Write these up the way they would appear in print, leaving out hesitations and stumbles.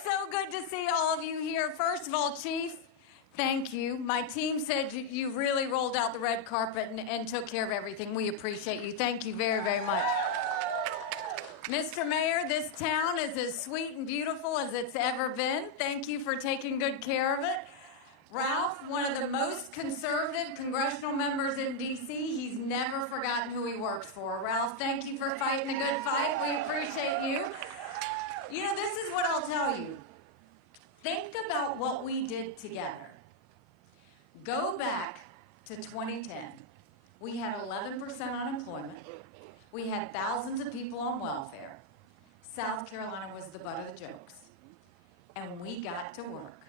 It's so good to see all of you here. First of all, Chief, thank you. My team said you really rolled out the red carpet and took care of everything. We appreciate you. Thank you very, very much. Mr. Mayor, this town is as sweet and beautiful as it's ever been. Thank you for taking good care of it. Ralph, one of the most conservative congressional members in D.C., he's never forgotten who he works for. Ralph, thank you for fighting the good fight. We appreciate you. You know, this is what I'll tell you. Think about what we did together. Go back to 2010. We had 11% unemployment. We had thousands of people on welfare. South Carolina was the butt of the jokes. And we got to work.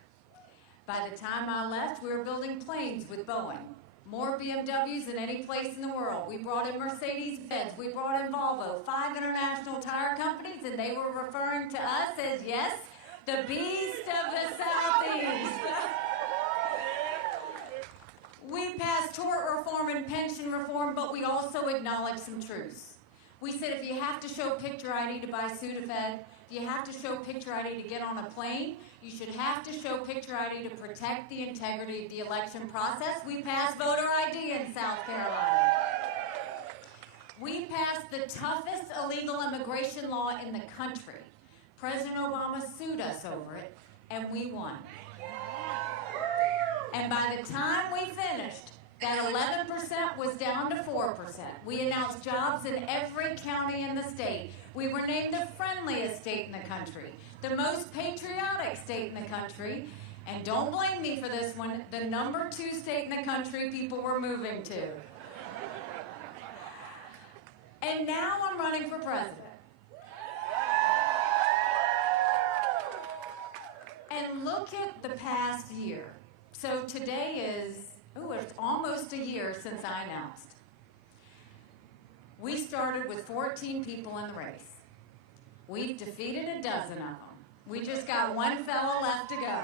By the time I left, we were building planes with Boeing. More BMWs than any place in the world. We brought in Mercedes-Benz. We brought in Volvo. 5 international tire companies, and they were referring to us as, yes, the beast of the Southeast. We passed tort reform and pension reform, but we also acknowledged some truths. We said if you have to show picture ID to buy Sudafed, if you have to show picture ID to get on a plane, you should have to show picture ID to protect the integrity of the election process. We passed voter ID in South Carolina. We passed the toughest illegal immigration law in the country. President Obama sued us over it, and we won. And by the time we finished, that 11% was down to 4%. We announced jobs in every county in the state. We were named the friendliest state in the country, the most patriotic state in the country, and don't blame me for this one, the number 2 state in the country people were moving to. And now I'm running for president. And look at the past year. So today is, it's almost a year since I announced. We started with 14 people in the race. We've defeated a dozen of them. We just got one fellow left to go.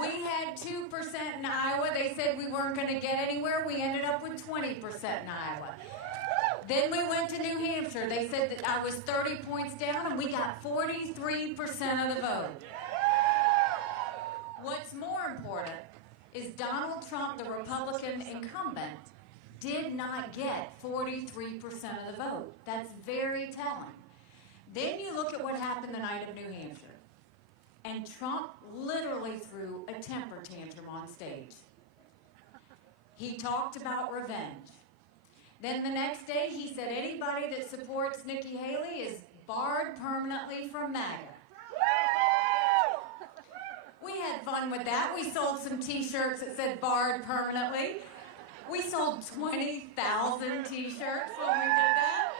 We had 2% in Iowa. They said we weren't going to get anywhere. We ended up with 20% in Iowa. Then we went to New Hampshire. They said that I was 30 points down, and we got 43% of the vote. What's more important is Donald Trump, the Republican incumbent, did not get 43% of the vote. That's very telling. Then you look at what happened the night of New Hampshire. And Trump literally threw a temper tantrum on stage. He talked about revenge. Then the next day he said anybody that supports Nikki Haley is barred permanently from MAGA. We had fun with that. We sold some t-shirts that said barred permanently. We sold 20,000 t-shirts when we did that.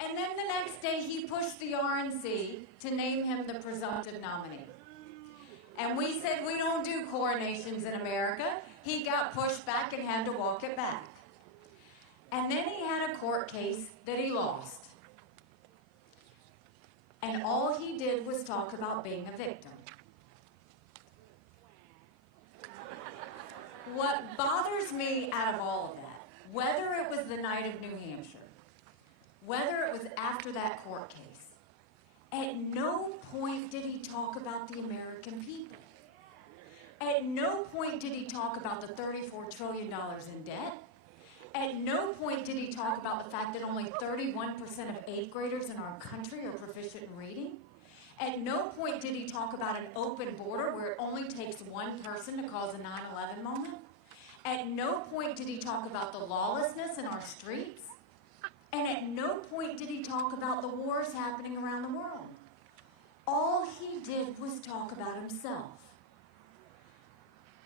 And then the next day he pushed the RNC to name him the presumptive nominee. And we said we don't do coronations in America. He got pushed back and had to walk it back. And then he had a court case that he lost. And all he did was talk about being a victim. What bothers me out of all of that, whether it was the night of New Hampshire, whether it was after that court case, at no point did he talk about the American people. At no point did he talk about the $34 trillion in debt. At no point did he talk about the fact that only 31% of 8th graders in our country are proficient in reading. At no point did he talk about an open border where it only takes one person to cause a 9/11 moment. At no point did he talk about the lawlessness in our streets. And at no point did he talk about the wars happening around the world. All he did was talk about himself.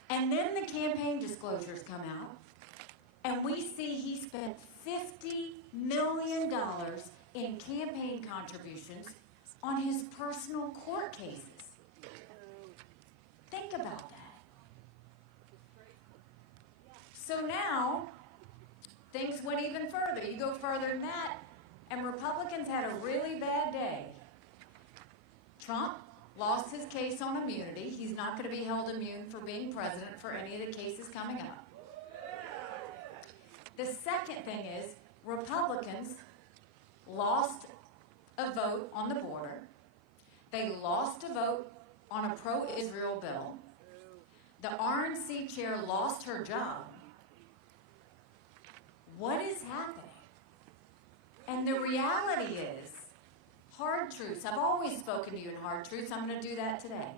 And then the campaign disclosures come out, and we see he spent $50 million in campaign contributions on his personal court cases. Think about that. So now, things went even further. You go further than that, and Republicans had a really bad day. Trump lost his case on immunity. He's not going to be held immune for being president for any of the cases coming up. The second thing is Republicans lost a vote on the border. They lost a vote on a pro-Israel bill. The RNC chair lost her job. What is happening? And the reality is, hard truths. I've always spoken to you in hard truths. I'm going to do that today.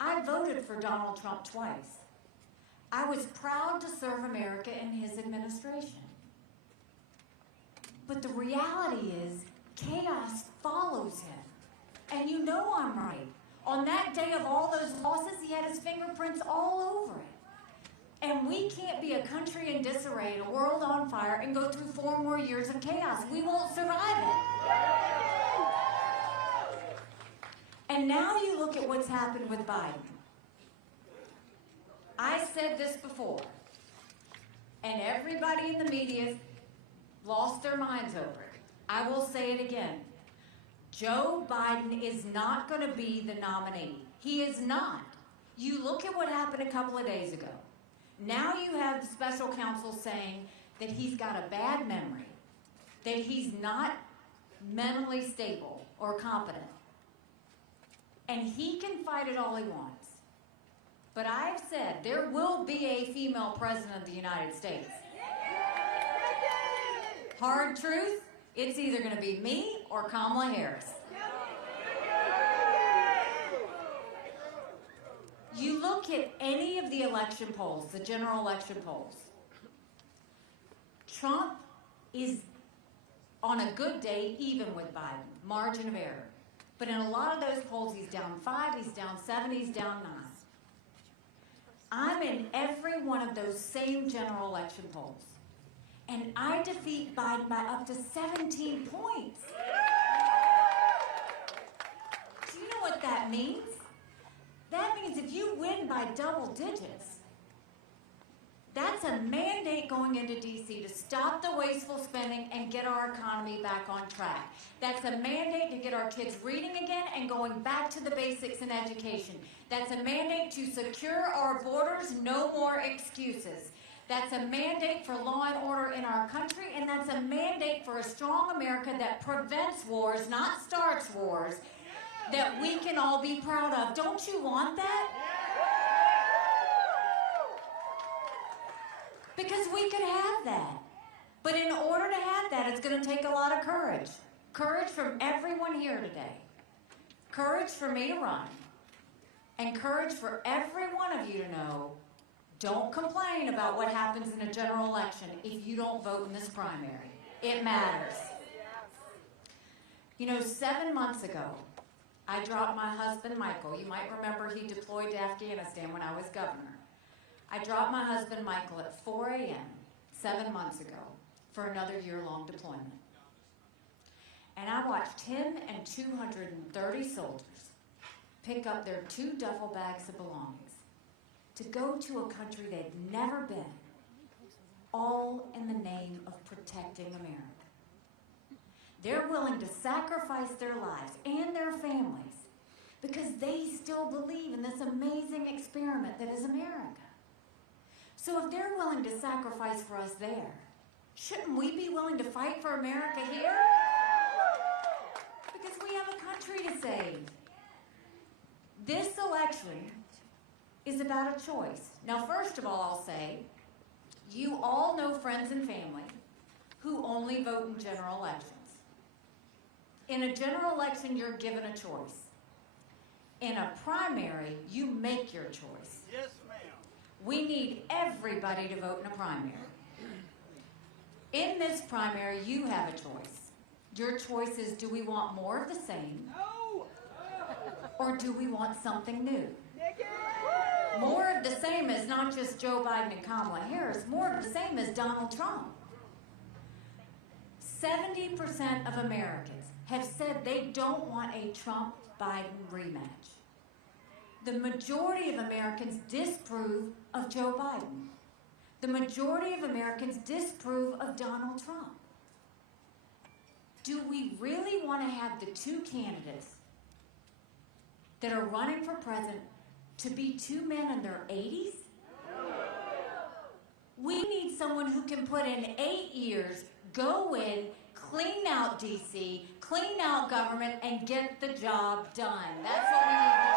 I voted for Donald Trump twice. I was proud to serve America in his administration. But the reality is, chaos follows him. And you know I'm right. On that day of all those losses, he had his fingerprints all over it. And we can't be a country in disarray and a world on fire and go through 4 more years of chaos. We won't survive it. And now you look at what's happened with Biden. I said this before, and everybody in the media lost their minds over it. I will say it again. Joe Biden is not going to be the nominee. He is not. You look at what happened a couple of days ago. Now you have the special counsel saying that he's got a bad memory, that he's not mentally stable or competent. And he can fight it all he wants. But I've said there will be a female president of the United States. Hard truth, it's either going to be me or Kamala Harris. You look at any of the election polls, the general election polls, Trump is, on a good day, even with Biden, margin of error. But in a lot of those polls, he's down 5, he's down 7, he's down 9. I'm in every one of those same general election polls. And I defeat Biden by up to 17 points. Do you know what that means? That means if you win by double digits, that's a mandate going into D.C. to stop the wasteful spending and get our economy back on track. That's a mandate to get our kids reading again and going back to the basics in education. That's a mandate to secure our borders, no more excuses. That's a mandate for law and order in our country, and that's a mandate for a strong America that prevents wars, not starts wars, that we can all be proud of. Don't you want that? Because we could have that. But in order to have that, it's going to take a lot of courage. Courage from everyone here today. Courage for me to run. And courage for every one of you to know, don't complain about what happens in a general election if you don't vote in this primary. It matters. You know, 7 months ago, I dropped my husband, Michael. You might remember he deployed to Afghanistan when I was governor. I dropped my husband, Michael, at 4 a.m. 7 months ago for another year-long deployment. And I watched him and 230 soldiers pick up their 2 duffel bags of belongings to go to a country they'd never been, all in the name of protecting America. They're willing to sacrifice their lives and their families because they still believe in this amazing experiment that is America. So if they're willing to sacrifice for us there, shouldn't we be willing to fight for America here? Because we have a country to save. This election is about a choice. Now, first of all, I'll say, you all know friends and family who only vote in general elections. In a general election, you're given a choice. In a primary, you make your choice. Yes, ma'am. We need everybody to vote in a primary. In this primary, you have a choice. Your choice is, do we want more of the same? No! Or do we want something new? Nikki! More of the same is not just Joe Biden and Kamala Harris. More of the same is Donald Trump. 70% of Americans have said they don't want a Trump-Biden rematch. The majority of Americans disapprove of Joe Biden. The majority of Americans disapprove of Donald Trump. Do we really want to have the 2 candidates that are running for president to be 2 men in their 80s? We need someone who can put in 8 years, go in, clean out D.C., clean out government, and get the job done. That's what we need to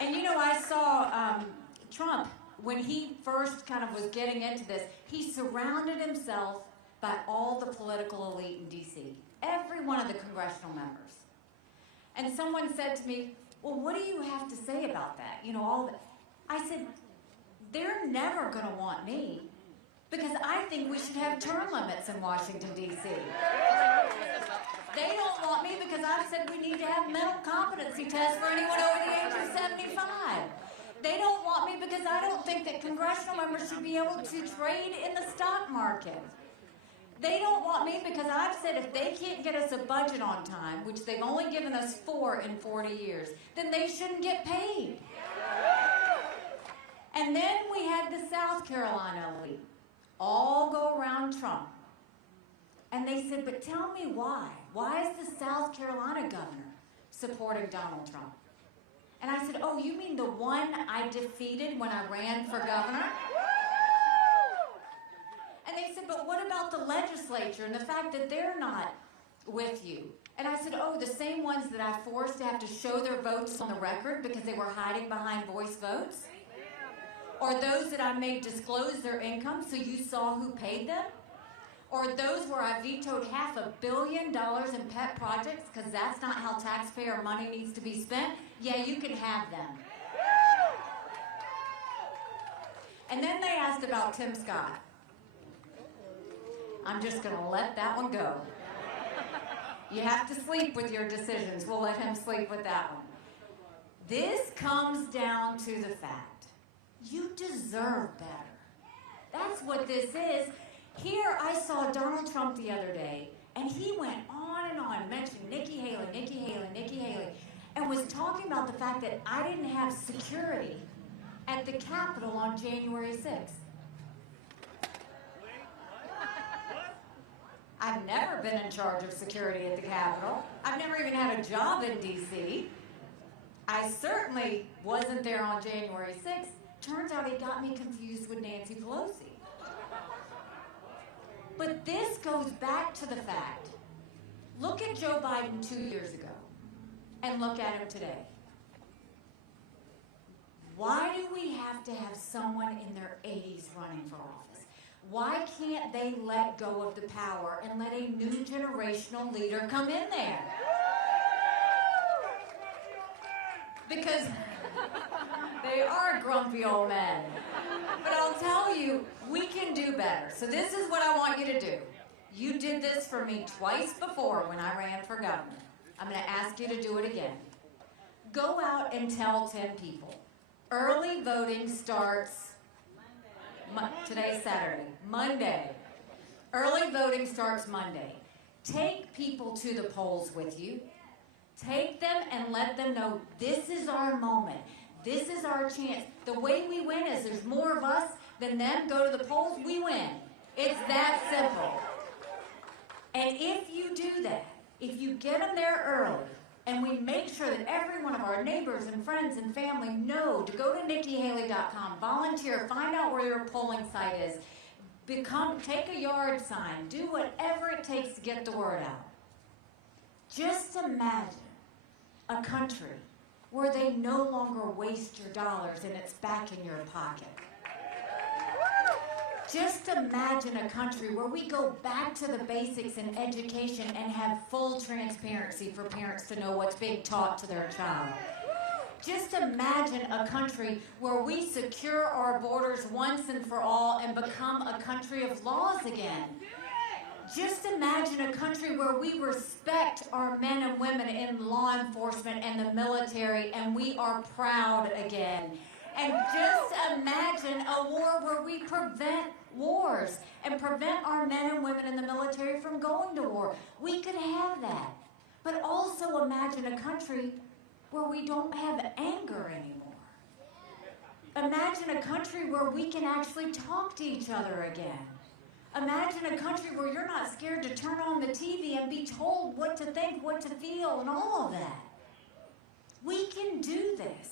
do. And you know, I saw Trump, when he first kind of was getting into this, he surrounded himself by all the political elite in D.C., every one of the congressional members. And someone said to me, well, what do you have to say about that? You know, all that. I said, they're never going to want me because I think we should have term limits in Washington, D.C. They don't want me because I've said we need to have mental competency tests for anyone over the age of 75. They don't want me because I don't think that congressional members should be able to trade in the stock market. They don't want me because I've said if they can't get us a budget on time, which they've only given us 4 in 40 years, then they shouldn't get paid. And then we had the South Carolina elite all go around Trump. And they said, but tell me why. Why is the South Carolina governor supporting Donald Trump? And I said, oh, you mean the one I defeated when I ran for governor? And they said, but what about the legislature and the fact that they're not with you? And I said, oh, the same ones that I forced to have to show their votes on the record because they were hiding behind voice votes? Or those that I made disclose their income so you saw who paid them? Or those where I vetoed $500 million in pet projects because that's not how taxpayer money needs to be spent? Yeah, you can have them. And then they asked about Tim Scott. I'm just going to let that one go. You have to sleep with your decisions. We'll let him sleep with that one. This comes down to the fact you deserve better. That's what this is. Here I saw Donald Trump the other day, and he went on and on, mentioning Nikki Haley, Nikki Haley, Nikki Haley, and was talking about the fact that I didn't have security at the Capitol on January 6th. I've never been in charge of security at the Capitol. I've never even had a job in D.C. I certainly wasn't there on January 6th. Turns out he got me confused with Nancy Pelosi. But this goes back to the fact, look at Joe Biden 2 years ago and look at him today. Why do we have to have someone in their 80s running for office? Why can't they let go of the power and let a new generational leader come in there? Because they are grumpy old men. But I'll tell you, we can do better. So this is what I want you to do. You did this for me twice before when I ran for governor. I'm going to ask you to do it again. Go out and tell 10 people. Early voting starts today's Saturday. Monday. Early voting starts Monday. Take people to the polls with you. Take them and let them know this is our moment. This is our chance. The way we win is there's more of us than them. Go to the polls, we win. It's that simple. And if you do that, if you get them there early, and we make sure that every one of our neighbors and friends and family know to go to NikkiHaley.com, volunteer, find out where your polling site is, take a yard sign, do whatever it takes to get the word out. Just imagine a country where they no longer waste your dollars and it's back in your pocket. Just imagine a country where we go back to the basics in education and have full transparency for parents to know what's being taught to their child. Just imagine a country where we secure our borders once and for all and become a country of laws again. Just imagine a country where we respect our men and women in law enforcement and the military and we are proud again. And just imagine a war where we prevent wars and prevent our men and women in the military from going to war. We could have that. But also imagine a country where we don't have anger anymore. Imagine a country where we can actually talk to each other again. Imagine a country where you're not scared to turn on the TV and be told what to think, what to feel, and all of that. We can do this.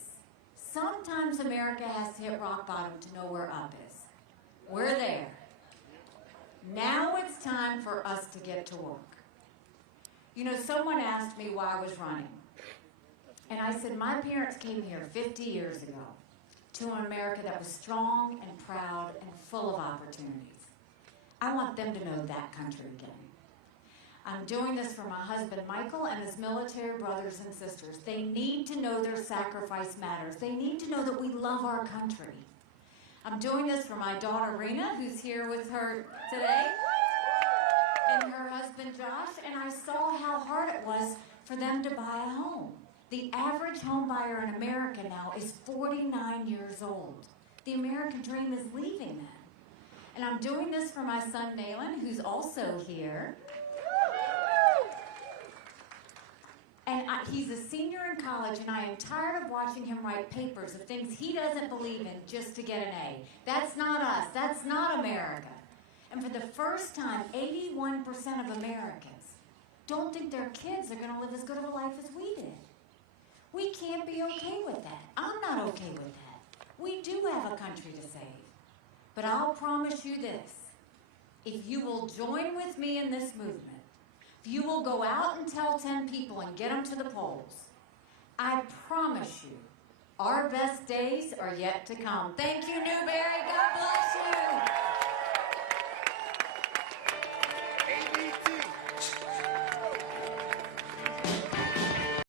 Sometimes America has to hit rock bottom to know where up is. We're there. get to work. You know, someone asked me why I was running. And I said, my parents came here 50 years ago to an America that was strong and proud and full of opportunities. I want them to know that country again. I'm doing this for my husband, Michael, and his military brothers and sisters. They need to know their sacrifice matters. They need to know that we love our country. I'm doing this for my daughter, Rena, who's here with her today, and her husband, Josh, and I saw how hard it was for them to buy a home. The average home buyer in America now is 49 years old. The American dream is leaving them. And I'm doing this for my son, Nayland, who's also here. And he's a senior in college, and I am tired of watching him write papers of things he doesn't believe in just to get an A. That's not us. That's not America. And for the first time, 81% of Americans don't think their kids are going to live as good of a life as we did. We can't be okay with that. I'm not okay with that. We do have a country to save. But I'll promise you this. If you will join with me in this movement, if you will go out and tell 10 people and get them to the polls, I promise you, our best days are yet to come. Thank you, Newberry.